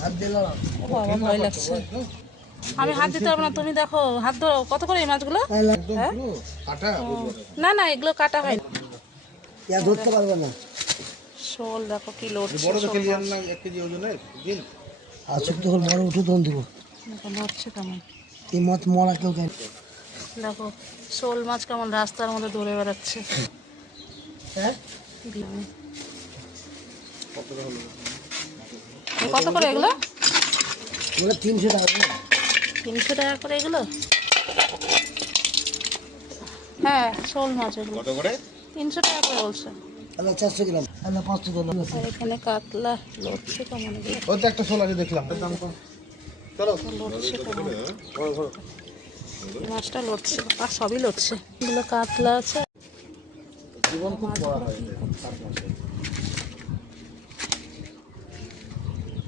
বাবা ভয় লাগছে, আমি হাত দিতে পারবো না। তুমি দেখো, হাত ধরো। কত করে এই মাছগুলো? হ্যাঁ? না না, এগুলো কাটা হয় না। ধরতে পারবে না। শোল দেখো কি লড়ছে, বড় উঠে তখন দিব। লড়ছে কেমন এই মাছ মরা কেউ খায়। দেখো শোল মাছ কেমন রাস্তার মধ্যে দৌড়ে বেড়াচ্ছে। হ্যাঁ, কত করে এগুলো? 300 টাকা। 300 টাকা করে এগুলো? হ্যাঁ, শোল মাছ এগুলো কত করে? 300 টাকা করে বলছে। 400 গ্রাম, 500 গ্রাম। আর এখানে কাতলা লড়ছে কেমন এগুলো? ওই তো একটা শোল আছে দেখলাম, দাম কম। চলো, লড়ছে কেমন মাছটা? লড়ছে, আর সবই লড়ছে। এগুলো কাতলা আছে। জীবন খুব বড় হয়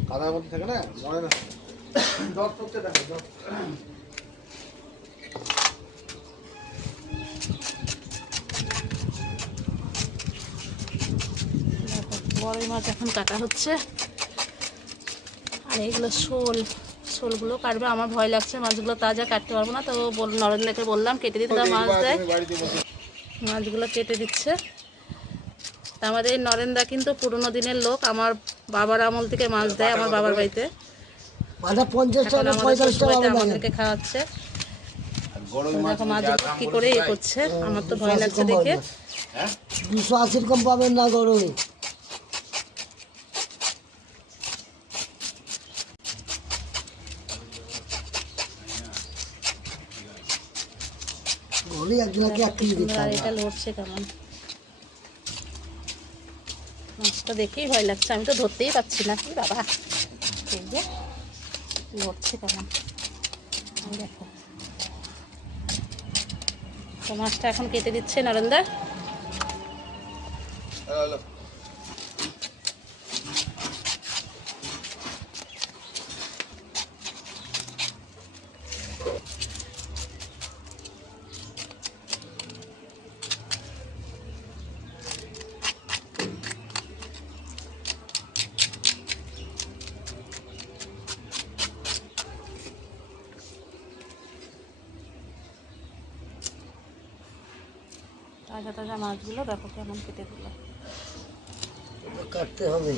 কাদার মধ্যে থাকে না, মরে না। জল পড়তে থাকে, জল। বড়ই মাছ এখন কাটা হচ্ছে। আর এগুলো শোল, শোলগুলো কাটবে। আমার ভয় লাগছে, মাছগুলো তাজা কাটতে পারবো না। তো নরেন্দ্রকে বললাম কেটে দিতে, তার মাছ দেয়। মাছগুলো কেটে দিচ্ছে। তা আমাদের নরেন্দ্র কিন্তু পুরোনো দিনের লোক, আমার বাবার আমল থেকে মাছ দেয় আমার বাবার বাড়িতে। 50 টাকা, 45 টাকা আমাদেরকে খাওয়াচ্ছে। দেখো মাছগুলো কি করে ইয়ে করছে, আমার তো ভয় লাগছে দেখে। 280 কম পাবেন না গরমে। আর এটা লড়ছে কেমন, মাছটা দেখেই ভয় লাগছে। আমি তো ধরতেই পারছি না। কি বাবা, লড়ছে কেমন দেখো। তো মাছটা এখন কেটে দিচ্ছে নরেন্দ্র। তাজা তাজা মাছগুলো দেখো কেমন কেটে দিল। কাটতে হবে।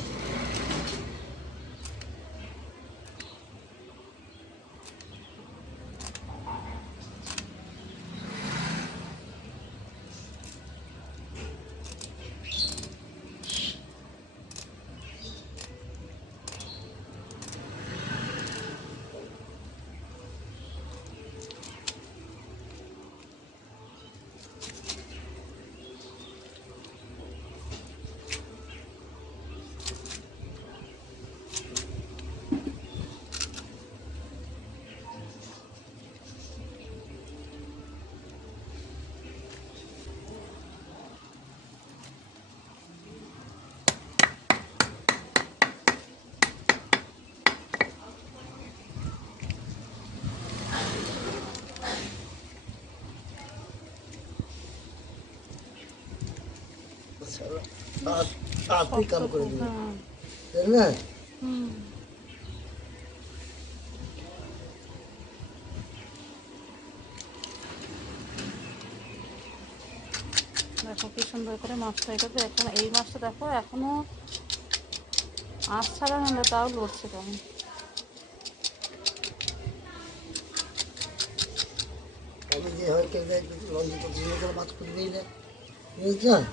আপনি কাম করে দিন, তাই না? দেখো কি সুন্দর করে মাছটা এটাতে। এখন এই মাছটা দেখো এখনো আঁশ ছাড়া হলে তাও লড়ছে কেমন। আমি যে হয়তো লঞ্চে করে মাছ করে দিলে বুঝছেন।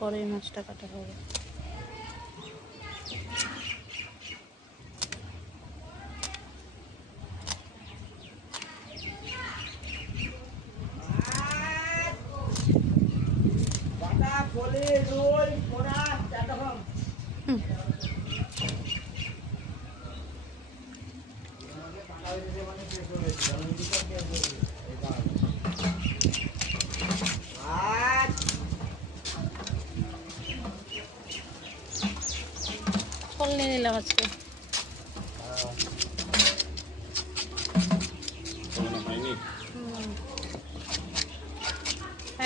পরে এই মাছটা কাটা হবে। হুম। ফল নিয়ে নিলাম আজকে। হুম।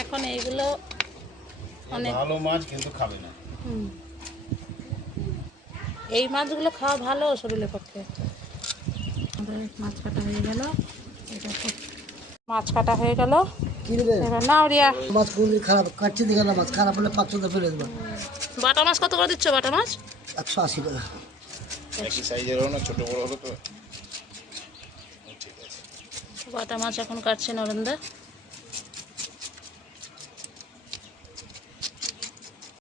এখন এইগুলো অনেক ভালো মাছ কিন্তু খাবে না। হুম, এই মাছগুলো খাওয়া ভালো শরীরের পক্ষে। আমাদের মাছ কাটা হয়ে গেল, মাছ কাটা হয়ে গেল। কি নেবে এবার নাও রিয়া। মাছ কোনদিন খারাপ কাটছি দেখে না, মাছ খারাপ হলে 500 ফেলে দেবো। বাটা মাছ কত করে দিচ্ছ? বাটা মাছ 180 টাকা। একই সাইজের হলো না, ছোট বড় হলো তো। ঠিক আছে। বাটা মাছ এখন কাটছে নরেন্দা।